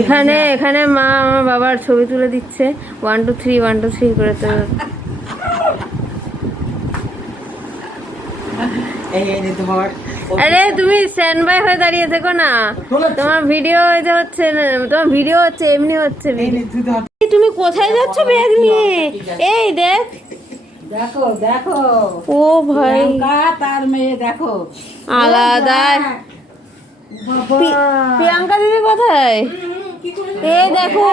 এখানে এখানে মা আমার বাবার ছবি তুলে দিচ্ছে 1 2 3 1 2 3 করে। তো আরে তুমি স্ট্যান্ড বাই হয়ে দাঁড়িয়ে থেকো না, তোমার ভিডিও হচ্ছে না, তোমার ভিডিও হচ্ছে এমনি হচ্ছে। তুমি কোথায় যাচ্ছ ব্যাগ নিয়ে? এই দেখ দেখো দেখো, ও ভাই তার মেয়ে দেখো আলাদা। প্রিয়াঙ্কা দিদি কোথায়? এই দেখো,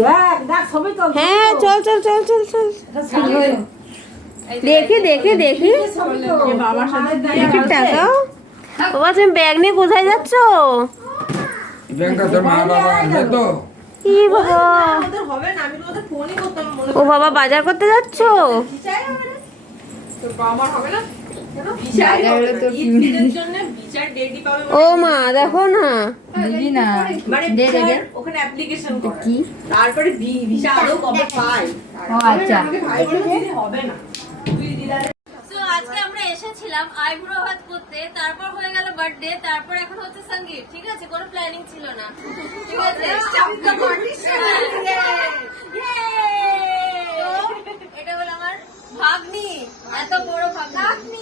দেখ দেখ ছবি তো। হ্যাঁ চল চল চল চল চল, দেখি দেখি দেখি দেখি টাকা। বাবা তুমি ব্যাগ নিয়ে কোথায় যাচ্ছ? কি বাবা, ও বাবা বাজার করতে যাচ্ছ? ও মা দেখো না, ওখানে অ্যাপ্লিকেশন কি তারপরে ভিসা আরো কবে পাই। ও আচ্ছা, হবে না। আজকে আমরা এসেছিলাম আইব্রো হাত করতে, তারপর হয়ে গেল বার্থডে, তারপর এখন হচ্ছে সঙ্গীত। ঠিক আছে, কোনো প্ল্যানিং ছিল না। ঠিক আছে, এটা হলো আমার ভাগ্নি, এত বড় ভাগ্নি।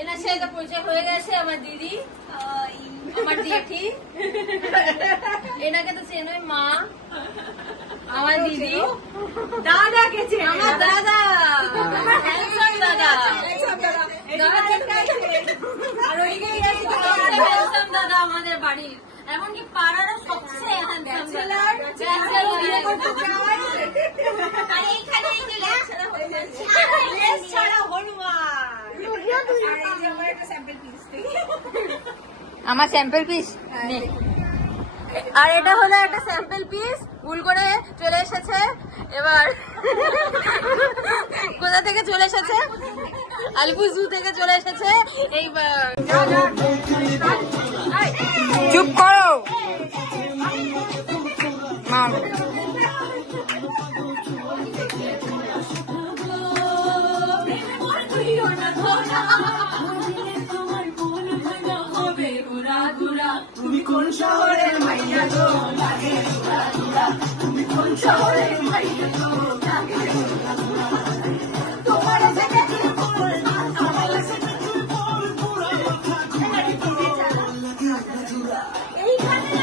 এনার সাথে তো পরিচয় হয়ে গেছে, আমার দিদি, আমার জেঠি। এনাকে তো চেনোই, মা, আমার দিদি, দাদা গেছে, আমার দাদা, হ্যান্ডসাম দাদা, আর ওইদিকে হ্যান্ডসাম দাদা আমাদের বাড়ির, এমনকি পাড়ার সবচেয়ে হ্যান্ডসাম দাদা। আর এইখানে আমার স্যাম্পল পিস, আর এটা হলো একটা স্যাম্পল পিস, ভুল করে চলে এসেছে। এবার কোথা থেকে চলে এসেছে? আলিপুর জু থেকে চলে এসেছে। এইবার চুপ করো মা। তুমি কোন শহরের মাইয়া গো লাগে ঘোরা ঘোরা, তুমি কোন শহরের মাইয়া গো লাগে ঘোরা ঘোরা, তোমার থেকে কি বল আমার থেকে কি বল পুরো কথা ঘুরে ঘুরে এইখানে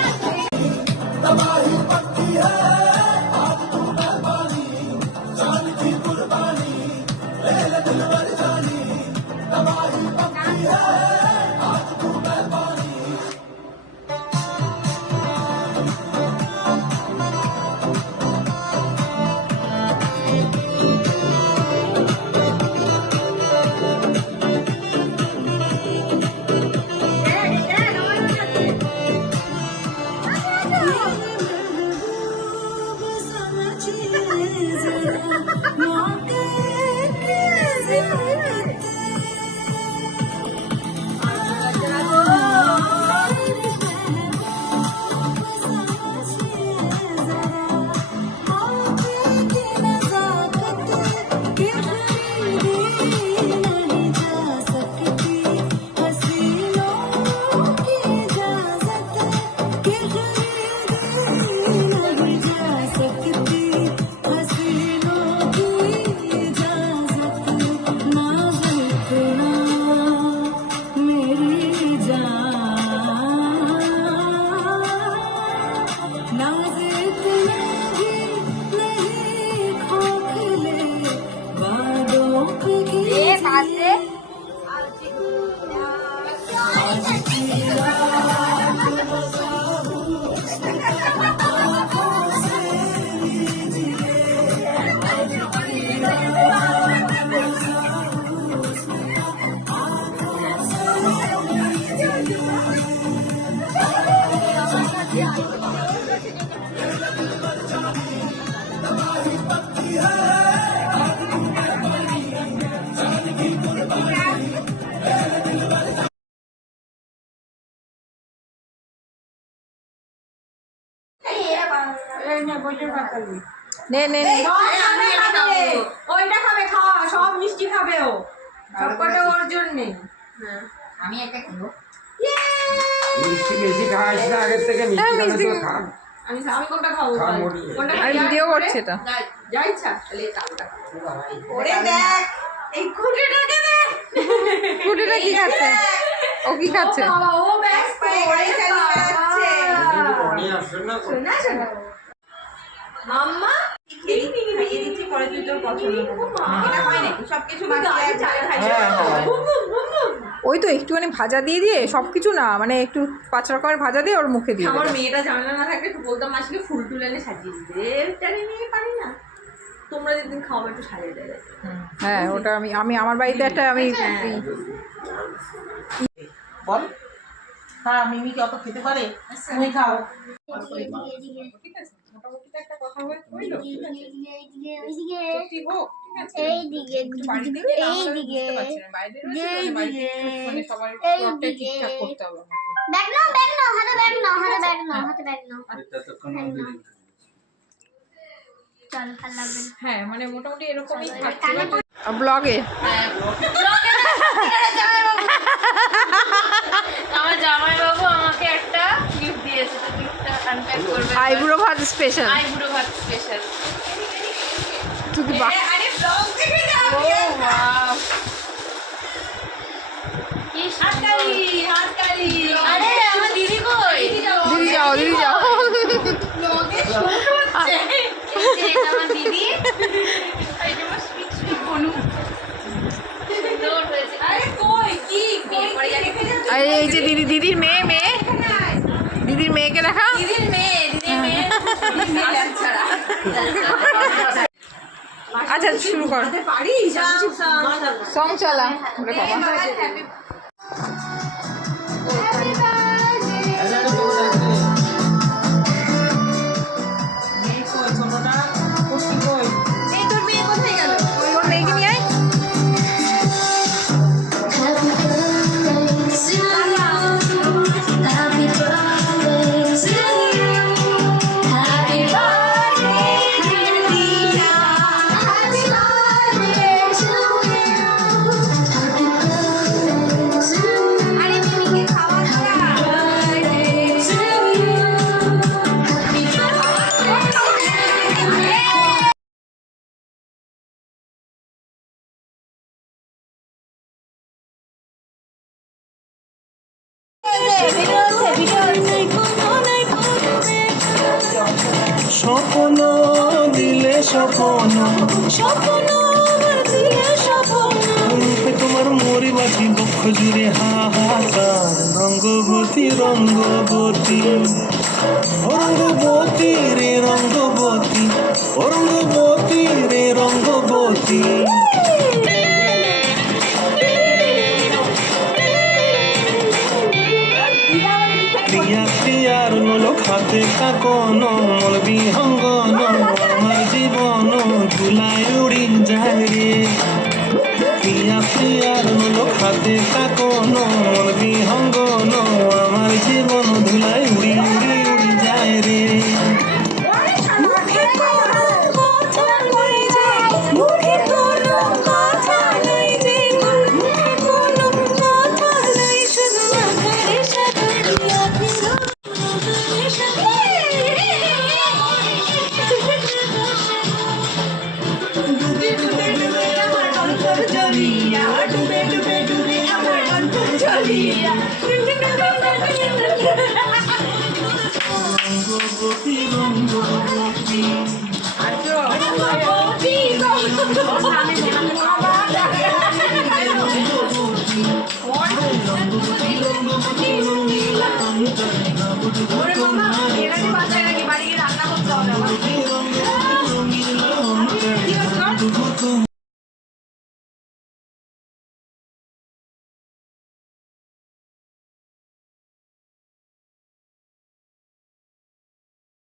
নে নে নে। ওইটা খাবে, খাওয়া সব মিষ্টি খাবে ও, সবকটা ওর জন্যে। আমি একটা খাবো। মিষ্টি বেশি খাওয়াইস না আগের থেকে, মিষ্টি খাওয়া তো খা। আমি কোনটা খাবো? খা মোটি। কোনটা আমি ভিডিও করছি এটা। যা ইচ্ছা, তাহলে কালটা ওরে দেখ, এই কুটিটাকে দেখ। কুটিটা কি খাচ্ছে? ও কি খাচ্ছে? ও বাবা, ও ব্যস্ত, ওরে চালিয়ে বেড়াচ্ছে। অনি আসছে না তো। শোনা শোনা মাম্মা এই নিয়ে খাইয়ে দিচ্ছি, পরে তুই তোর পছন্দ করবি। এটা হয় নাকি সবকিছু মাখিয়ে এক জায়গায় খাইয়ে হ্যাঁ, হ্যাঁ। Boom boom boom boom. ওই তো একটুখানি ভাজা দিয়ে দিয়ে, সব কিছু না, মানে একটু 5 রকমের ভাজা দিয়ে ওর মুখে দিয়ে আমার দেবে। মেয়েটা জানা না থাকলে একটু বলতাম মাসিকে ফুল টুল এনে সাজিয়ে দিতে, এটারে নিয়ে পারি না। তোমরা যেদিন খাওয়াবে একটু সাজিয়ে দেবে। হ্যাঁ, ওটা আমি আমি আমার বাড়িতে একটা আমি বল। হ্যাঁ, মিমি কি অত খেতে পারে? তুমি খাও। ঠিক আছে, মোটামুটি তো একটা কথা হইলো। এইদিকে ঠিক হোক, ঠিক আছে। এইদিকে একটু বাড়ি থেকে না হলে আমি এইদিকে বুঝতে পারছি না। বাইরে রয়েছে মানে বাড়িতে একটু মানে সবার প্লটটা ঠিকঠাক করতে হবে আমাকে। ব্যাগ নাও হাতে ব্যাগ নাও হাতে ব্যাগ নাও চল ভালো লাগবে না। হ্যাঁ, মানে মোটামুটি এরকমই থাকছে কানে ব্লগে। আমার জামাইবাবু আমাকে একটা গিফট দিয়েছে, তো গিফটটা আনপ্যাক করবে। আইব্রো ভাত স্পেশাল। আইব্রো ভাত স্পেশাল। তুই কি বা- আরে ব্লগ দেখে যাও। ও ওয়াও, কি হাততালি হাততালি। আরে আমার দিদি কই? দিদি যাও, দিদি যাও। ব্লগে শুট হচ্ছে। এই যে এটা আমার দিদি, এটা আমার সুইট সুইট বনু। সুন্দর হয়েছে। আরে কই কি বিয়ে করে জানি। আরে এই যে দিদির মেয়ে দিদির মেয়েকে দেখা। দিদির মেয়ে ছাড়া। আচ্ছা, শুরু কর। পারিস? সং চালা। ওরে বাবা। এই তোর মেয়ে কোথায় গেল? তোর মেয়েকে নিয়ে আয়। আরে মিমিকে খাওয়া স্বপ্ন দিলে স্বপ্ন মুখে তোমার মরি বাকি বক্ষ জুড়ে হাহাকার রঙ্গবতী রঙ্গবতী রঙ্গবতী রে রঙ্গবতী রঙ্গবতী রে রঙ্গবতী প্রিয়ার লোক হাতে কাকন মল বিহঙ্গন আমার জীবন ধুলায় উড়ি যায় রে প্রিয়ার লোক হাতে কাকন মল বিহঙ্গন আমার জীবন ধুলায় উড়ি উড়ি উড়ি যায় রে রঙ্গবতী রঙ্গবতী ওরে মামা এরা কি বাচ্চা নাকি বাড়ি গিয়ে রান্না করতে হবে আমার।